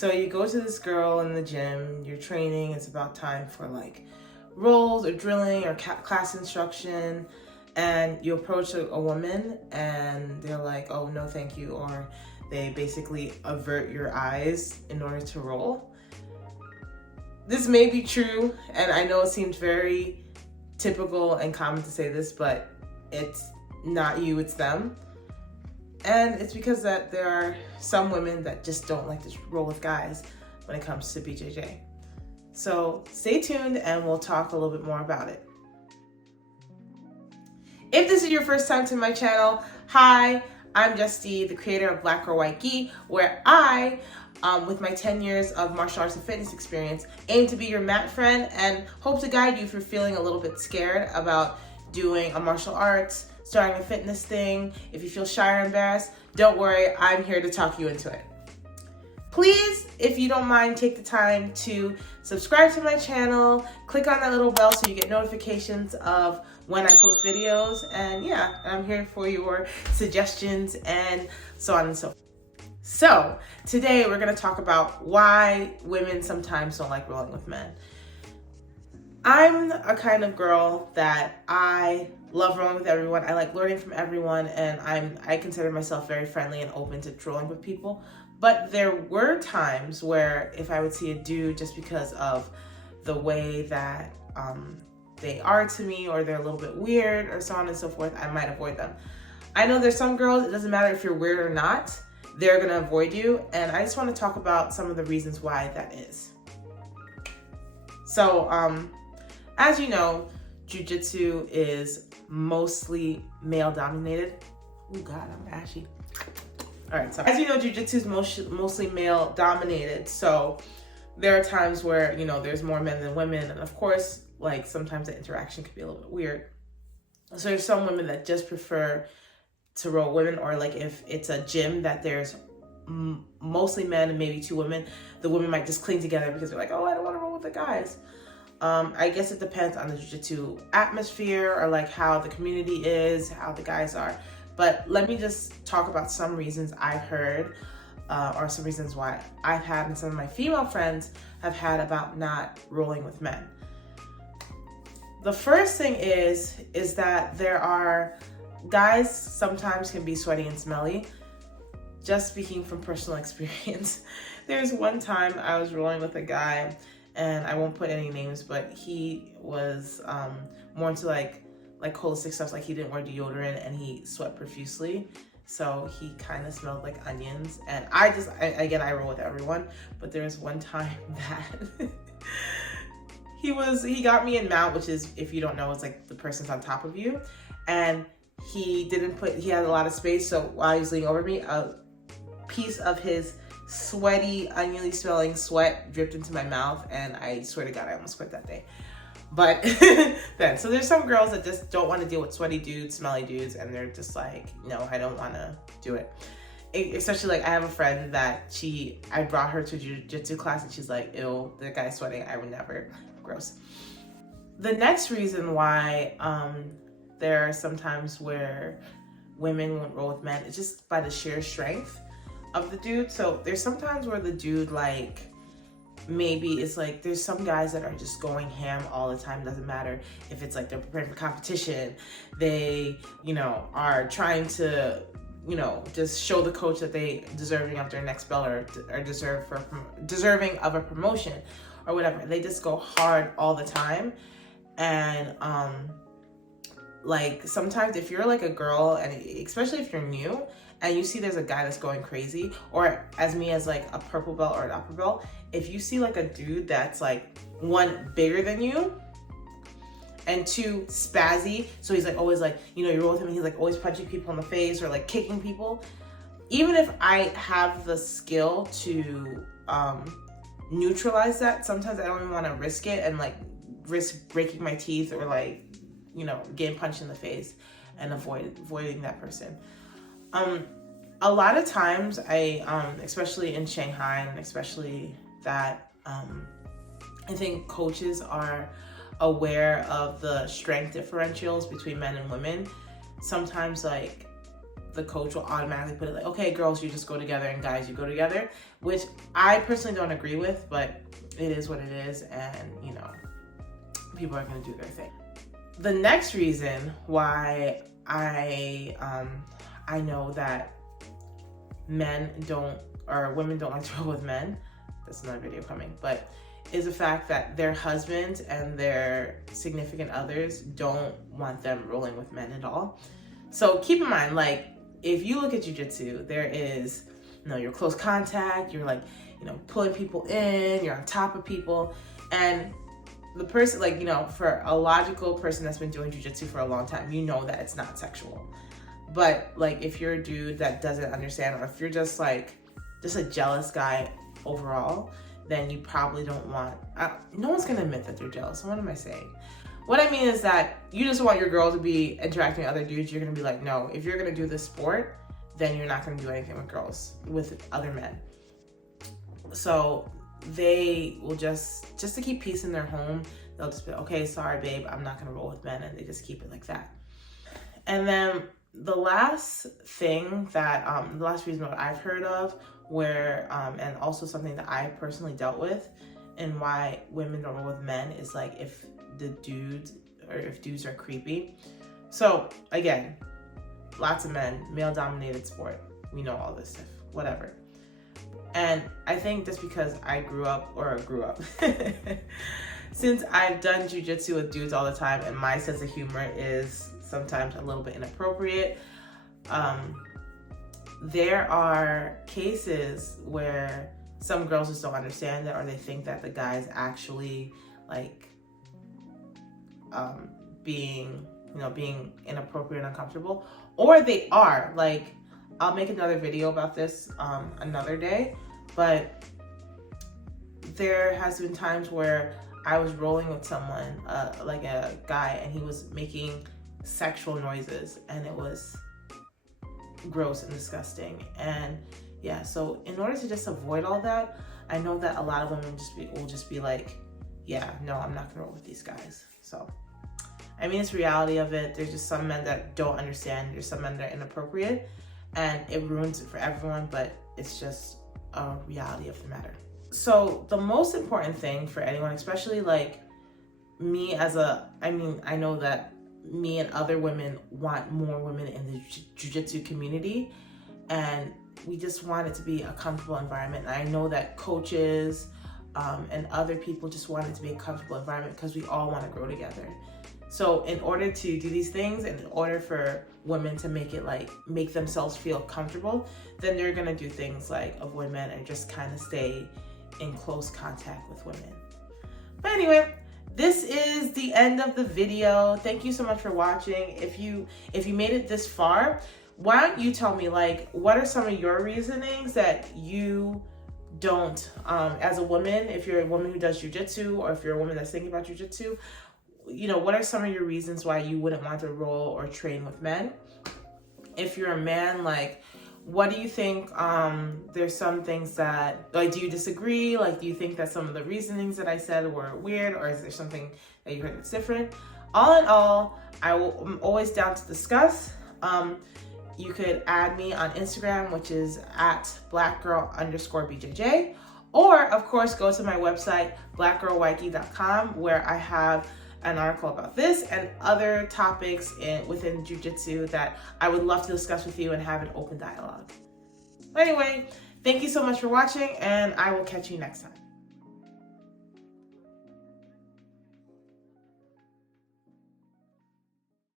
So you go to this girl in the gym, you're training, it's about time for like rolls or drilling or class instruction, and you approach a woman and they're like, oh, no, thank you. Or they basically avert your eyes in order to roll. This may be true, and I know it seems very typical and common to say this, but it's not you, it's them. And it's because that there are some women that just don't like to roll with guys when it comes to BJJ. So stay tuned and we'll talk a little bit more about it. If this is your first time to my channel, hi, I'm Justy, the creator of Black or White Gi, where I, with my 10 years of martial arts and fitness experience, aim to be your mat friend and hope to guide you if you're feeling a little bit scared about doing a martial arts, starting a fitness thing. If you feel shy or embarrassed, don't worry, I'm here to talk you into it. Please, if you don't mind, take the time to subscribe to my channel, click on that little bell so you get notifications of when I post videos, and yeah, I'm here for your suggestions and so on and so forth. So today we're gonna talk about why women sometimes don't like rolling with men. I'm a kind of girl that I love rolling with everyone. I like learning from everyone, and I consider myself very friendly and open to rolling with people. But there were times where if I would see a dude just because of the way that they are to me, or they're a little bit weird or so on and so forth, I might avoid them. I know there's some girls, it doesn't matter if you're weird or not, they're gonna avoid you. And I just wanna talk about some of the reasons why that is. So, as you know, jiu-jitsu is mostly male dominated. Oh God, I'm ashy. All right, so as you know, jiu-jitsu is mostly male dominated. So there are times where, you know, there's more men than women. And of course, like sometimes the interaction could be a little bit weird. So there's some women that just prefer to roll women, or like if it's a gym that there's mostly men and maybe 2 women, the women might just cling together because they're like, oh, I don't want to roll with the guys. I guess it depends on the jiu-jitsu atmosphere, or like how the community is, how the guys are. But let me just talk about some reasons I've heard, or some reasons why I've had and some of my female friends have had about not rolling with men. The first thing is that there are guys sometimes can be sweaty and smelly. Just speaking from personal experience, there's one time I was rolling with a guy, and I won't put any names, but he was more into like holistic stuff. Like he didn't wear deodorant and he sweat profusely, so he kind of smelled like onions. And I roll with everyone, but there was one time that he got me in mount, which is, if you don't know, it's like the person's on top of you, and he had a lot of space, so while he was leaning over me, a piece of his sweaty, oniony smelling sweat dripped into my mouth, and I swear to God, I almost quit that day. But so there's some girls that just don't want to deal with sweaty dudes, smelly dudes, and they're just like, no, I don't want to do it. Especially like I have a friend that I brought her to jiu-jitsu class, and she's like, ew, the guy's sweating, I would never. Gross. The next reason why there are some times where women won't roll with men is just by the sheer strength of the dude. So there's sometimes where the dude, like, maybe it's like there's some guys that are just going ham all the time. Doesn't matter if it's like they're preparing for competition, they, you know, are trying to, you know, just show the coach that they deserving of their next belt, or deserving of a promotion or whatever. They just go hard all the time. And like sometimes if you're like a girl, and especially if you're new and you see there's a guy that's going crazy, or as me as like a purple belt or an upper belt, if you see like a dude that's like, 1, bigger than you, and 2, spazzy, so he's like always like, you know, you roll with him and he's like always punching people in the face or like kicking people, even if I have the skill to neutralize that, sometimes I don't even want to risk it and like risk breaking my teeth or like, you know, getting punched in the face and avoiding that person. A lot of times especially in Shanghai, and especially that, I think coaches are aware of the strength differentials between men and women. Sometimes like the coach will automatically put it like, okay, girls, you just go together, and guys, you go together, which I personally don't agree with, but it is what it is, and you know, people are going to do their thing. The next reason why I know that women don't like to roll with men, that's another video coming, but is the fact that their husbands and their significant others don't want them rolling with men at all. So keep in mind, like, if you look at jiu-jitsu, there is, you know, your close contact, you're like, you know, pulling people in, you're on top of people, and the person, like, you know, for a logical person that's been doing jiu-jitsu for a long time, you know that it's not sexual. But like, if you're a dude that doesn't understand, or if you're just like, just a jealous guy overall, then you probably don't want, no one's gonna admit that they're jealous. What am I saying? What I mean is that you just want your girl to be interacting with other dudes. You're gonna be like, no, if you're gonna do this sport, then you're not gonna do anything with girls, with other men. So they will just to keep peace in their home, they'll just be, okay, sorry babe, I'm not gonna roll with men, and they just keep it like that. And then the last thing that, the last reason that I've heard of where, and also something that I personally dealt with and why women don't roll with men is like if dudes are creepy. So again, lots of men, male dominated sport. We know all this stuff, whatever. And I think just because I grew up, since I've done jiu-jitsu with dudes all the time and my sense of humor is sometimes a little bit inappropriate, there are cases where some girls just don't understand it, or they think that the guy's actually like being inappropriate and uncomfortable, or they are. Like, I'll make another video about this another day, but there has been times where I was rolling with someone, like a guy, and he was making sexual noises, and it was gross and disgusting. And yeah, so in order to just avoid all that, I know that a lot of women will just be like, yeah, no, I'm not gonna roll with these guys. So I mean, it's reality of it. There's just some men that don't understand. There's some men that are inappropriate, and it ruins it for everyone, but it's just a reality of the matter. So the most important thing for anyone, especially like me I know that me and other women want more women in the jiu-jitsu community, and we just want it to be a comfortable environment. And I know that coaches and other people just want it to be a comfortable environment because we all want to grow together. So in order to do these things, and in order for women to make themselves feel comfortable, then they're gonna do things like avoid men and just kind of stay in close contact with women. But anyway, this is the end of the video. Thank you so much for watching. If you made it this far, why don't you tell me, like, what are some of your reasonings that you don't, as a woman, if you're a woman who does jiu-jitsu, or if you're a woman that's thinking about jiu-jitsu, you know, what are some of your reasons why you wouldn't want to roll or train with men? If you're a man, like, what do you think, there's some things that, like, do you disagree? Like, do you think that some of the reasonings that I said were weird, or is there something that you heard that's different? All in all, I'm always down to discuss. You could add me on Instagram, which is at blackgirl_BJJ, or of course go to my website, blackgirlwikey.com, where I have an article about this and other topics within jiu-jitsu that I would love to discuss with you and have an open dialogue. Anyway, thank you so much for watching, and I will catch you next time.